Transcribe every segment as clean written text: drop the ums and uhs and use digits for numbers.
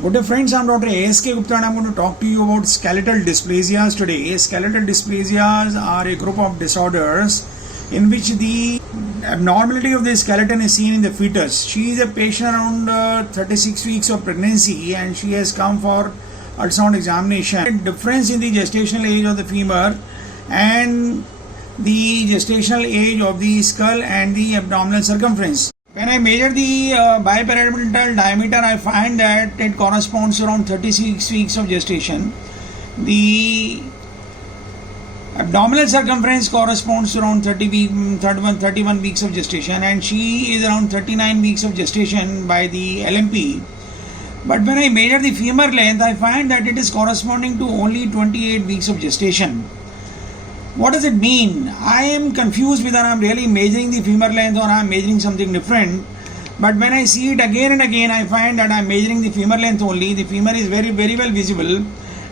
Good day friends, I am Dr. A.S.K. Gupta and I am going to talk to you about skeletal dysplasias today. Skeletal dysplasias are a group of disorders in which the abnormality of the skeleton is seen in the fetus. She is a patient around 36 weeks of pregnancy and she has come for ultrasound examination. The difference in the gestational age of the femur and the gestational age of the skull and the abdominal circumference. When I measure the bipyramidal diameter, I find that it corresponds to around 36 weeks of gestation. The abdominal circumference corresponds to around 31 weeks of gestation, and she is around 39 weeks of gestation by the LMP. But when I measure the femur length, I find that it is corresponding to only 28 weeks of gestation. What does it mean? I am confused whether I am really measuring the femur length or I am measuring something different. But when I see it again and again, I find that I am measuring the femur length only. The femur is very well visible,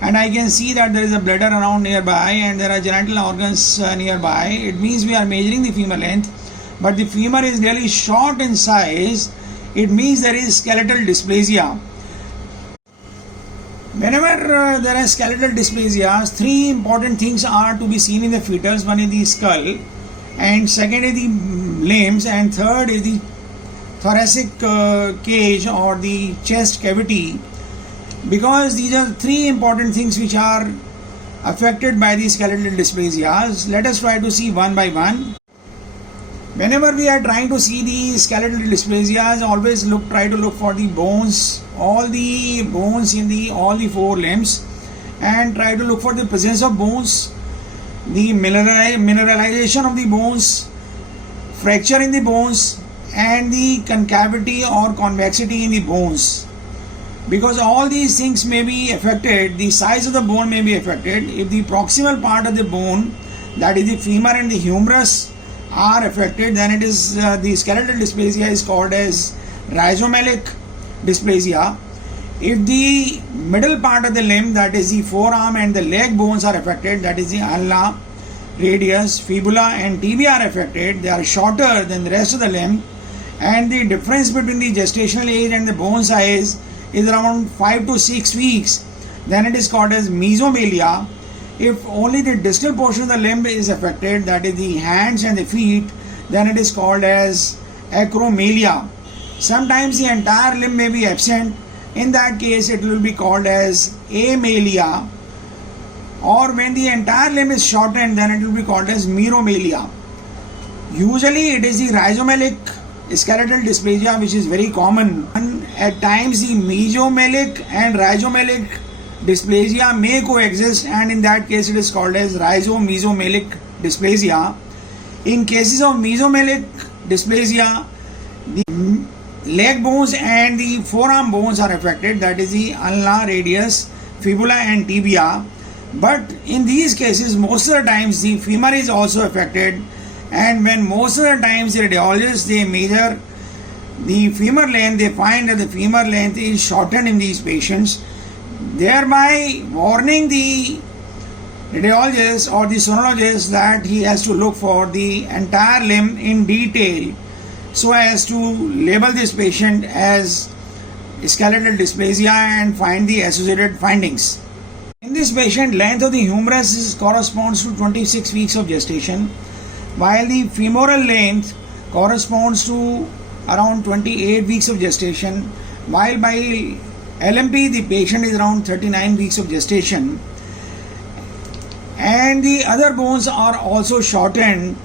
and I can see that there is a bladder around nearby and there are genital organs nearby. It means we are measuring the femur length, but the femur is really short in size. It means there is skeletal dysplasia. Whenever there are skeletal dysplasias, three important things are to be seen in the fetus. One is the skull, and second is the limbs, and third is the thoracic cage or the chest cavity, because these are three important things which are affected by the skeletal dysplasias. Let us try to see one by one. Whenever we are trying to see the skeletal dysplasias, always try to look for the bones, all the bones in all the four limbs, and try to look for the presence of bones, the mineralization of the bones, fracture in the bones, and the concavity or convexity in the bones. Because all these things may be affected, the size of the bone may be affected. If the proximal part of the bone, that is the femur and the humerus, are affected, then it is the skeletal dysplasia is called as rhizomelic dysplasia. If the middle part of the limb, that is the forearm and the leg bones are affected, that is the ulna, radius, fibula and tibia are affected, they are shorter than the rest of the limb, and the difference between the gestational age and the bone size is around 5 to 6 weeks, then it is called as mesomelia. If only the distal portion of the limb is affected, that is the hands and the feet, then it is called as acromelia. Sometimes the entire limb may be absent. In that case, it will be called as amelia. Or when the entire limb is shortened, then it will be called as meromelia. Usually, it is the rhizomelic skeletal dysplasia which is very common. And at times, the mesomelic and rhizomelic dysplasia may coexist, and in that case it is called as rhizomesomelic dysplasia. In cases of mesomelic dysplasia, the leg bones and the forearm bones are affected, that is the ulna, radius, fibula and tibia. But in these cases, most of the times the femur is also affected, and when most of the times the radiologists they measure the femur length, they find that the femur length is shortened in these patients, thereby warning the radiologist or the sonologist that he has to look for the entire limb in detail so as to label this patient as skeletal dysplasia and find the associated findings. In this patient, length of the humerus corresponds to 26 weeks of gestation, while the femoral length corresponds to around 28 weeks of gestation, while by LMP the patient is around 39 weeks of gestation, and the other bones are also shortened.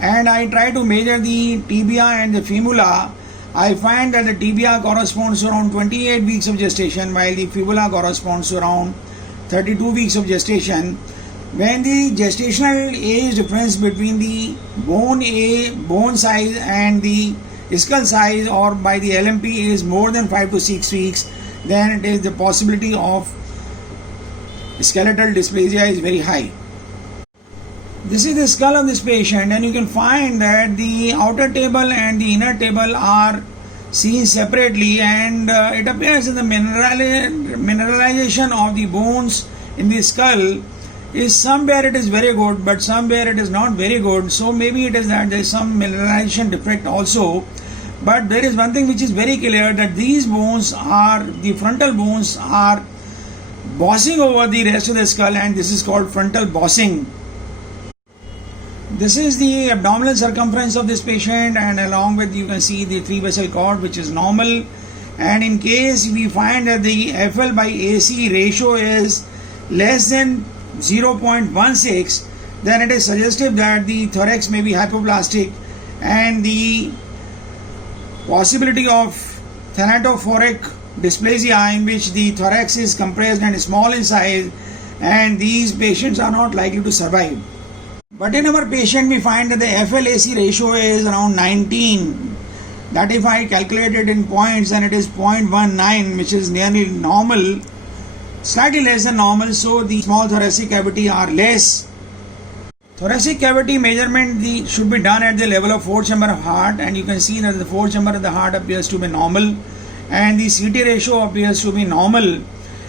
And I try to measure the tibia and the fibula. I find that the tibia corresponds to around 28 weeks of gestation, while the fibula corresponds to around 32 weeks of gestation. When the gestational age difference between the bone size and the skull size or by the LMP is more than 5 to 6 weeks, then it is the possibility of skeletal dysplasia is very high. This is the skull of this patient, and you can find that the outer table and the inner table are seen separately, and it appears that the mineralization of the bones in the skull is somewhere it is very good, but somewhere it is not very good. So maybe it is that there is some mineralization defect also. But there is one thing which is very clear, that these bones are, the frontal bones are bossing over the rest of the skull, and this is called frontal bossing. This is the abdominal circumference of this patient, and along with, you can see the 3 vessel cord, which is normal. And in case we find that the FL by AC ratio is less than 0.16, then it is suggestive that the thorax may be hypoplastic, and the possibility of thanatophoric dysplasia, in which the thorax is compressed and small in size, and these patients are not likely to survive. But in our patient, we find that the FLAC ratio is around 19. That if I calculate it in points, then it is 0.19, which is nearly normal, slightly less than normal. So the small thoracic cavity are less. Thoracic cavity measurement should be done at the level of 4th chamber of heart, and you can see that the 4th chamber of the heart appears to be normal, and the CT ratio appears to be normal.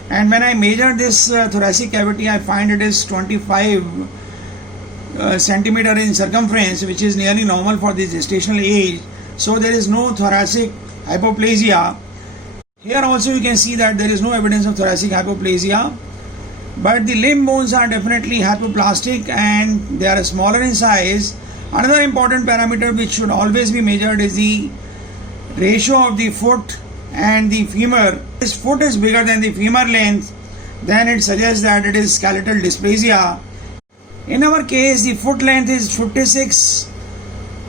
And when I measure this thoracic cavity, I find it is 25 centimeter in circumference, which is nearly normal for the gestational age. So there is no thoracic hypoplasia. Here also you can see that there is no evidence of thoracic hypoplasia, but the limb bones are definitely hypoplastic and they are smaller in size. Another important parameter which should always be measured is the ratio of the foot and the femur. If this foot is bigger than the femur length, then it suggests that it is skeletal dysplasia. In our case, the foot length is 56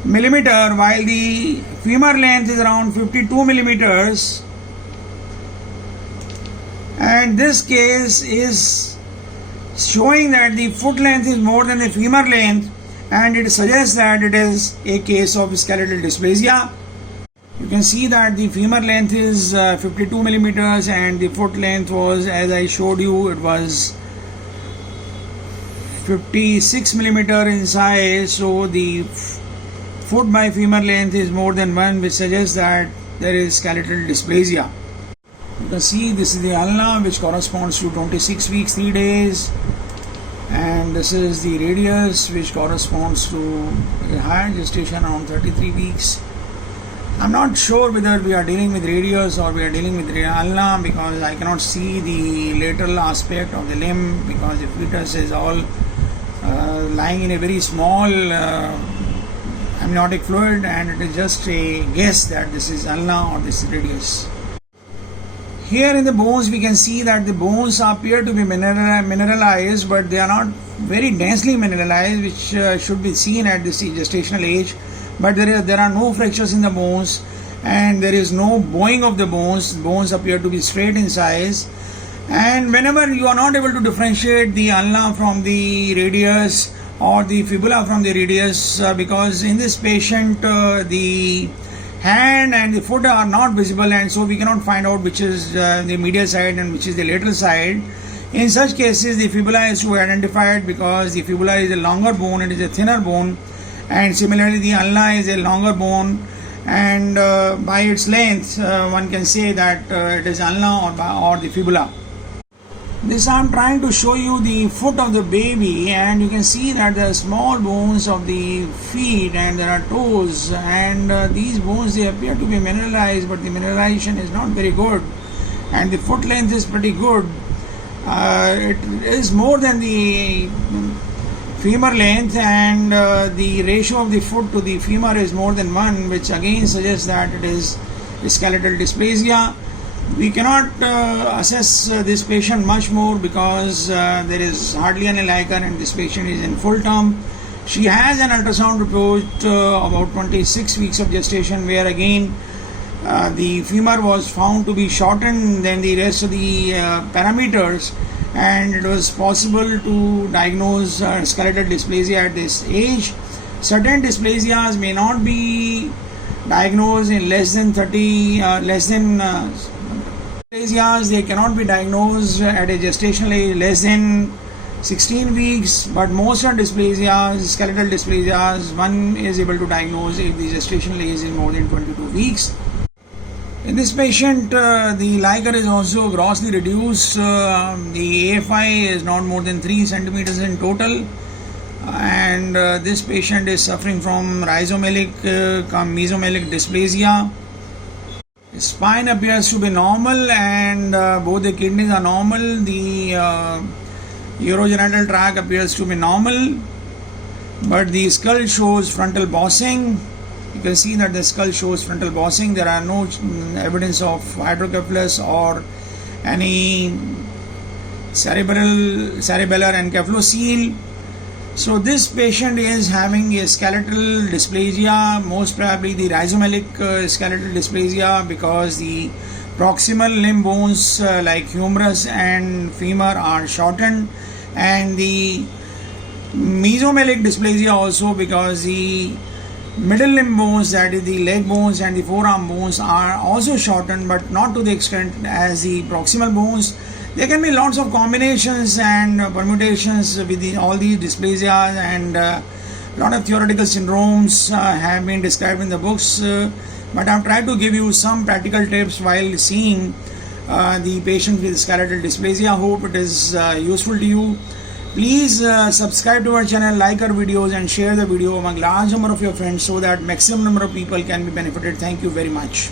millimeter, while the femur length is around 52 millimeters. And this case is showing that the foot length is more than the femur length, and it suggests that it is a case of skeletal dysplasia. You can see that the femur length is 52 millimeters and the foot length was, as I showed you, it was 56 millimeter in size. So the foot by femur length is more than 1, which suggests that there is skeletal dysplasia. You can see this is the ulna, which corresponds to 26 weeks 3 days, and this is the radius, which corresponds to a higher gestation around 33 weeks. I'm not sure whether we are dealing with radius or we are dealing with ulna, because I cannot see the lateral aspect of the limb, because the fetus is all lying in a very small amniotic fluid, and it is just a guess that this is ulna or this is radius. Here in the bones we can see that the bones appear to be mineralized, but they are not very densely mineralized, which should be seen at this gestational age. But there are no fractures in the bones, and there is no bowing of the bones. Bones appear to be straight in size. And whenever you are not able to differentiate the ulna from the radius or the fibula from the radius, because in this patient the hand and the foot are not visible, and so we cannot find out which is the medial side and which is the lateral side. In such cases, the fibula is to be identified, because the fibula is a longer bone, it is a thinner bone, and similarly the ulna is a longer bone, and by its length one can say that it is ulna or the fibula. This I am trying to show you the foot of the baby, and you can see that there are small bones of the feet and there are toes, and these bones, they appear to be mineralized, but the mineralization is not very good, and the foot length is pretty good. It is more than the femur length, and the ratio of the foot to the femur is more than 1, which again suggests that it is skeletal dysplasia. We cannot assess this patient much more, because there is hardly any lichen and this patient is in full term. She has an ultrasound report about 26 weeks of gestation, where again the femur was found to be shortened than the rest of the parameters, and it was possible to diagnose skeletal dysplasia at this age. Certain dysplasias may not be diagnosed in less than dysplasias, they cannot be diagnosed at a gestational age less than 16 weeks, but most are dysplasias, skeletal dysplasias, one is able to diagnose if the gestational age is more than 22 weeks. In this patient, the liger is also grossly reduced. The AFI is not more than 3 centimeters in total, and this patient is suffering from rhizomelic cum mesomelic dysplasia. Spine appears to be normal, and both the kidneys are normal. The urogenital tract appears to be normal, but the skull shows frontal bossing. You can see that the skull shows frontal bossing. There are no evidence of hydrocephalus or any cerebellar encephalocele. So this patient is having a skeletal dysplasia, most probably the rhizomelic skeletal dysplasia, because the proximal limb bones like humerus and femur are shortened, and the mesomelic dysplasia also because the middle limb bones, that is the leg bones and the forearm bones, are also shortened, but not to the extent as the proximal bones. There can be lots of combinations and permutations with all these dysplasias, and a lot of theoretical syndromes have been described in the books, but I've tried to give you some practical tips while seeing the patient with skeletal dysplasia. I hope it is useful to you. Please subscribe to our channel, like our videos, and share the video among large number of your friends so that maximum number of people can be benefited. Thank you very much.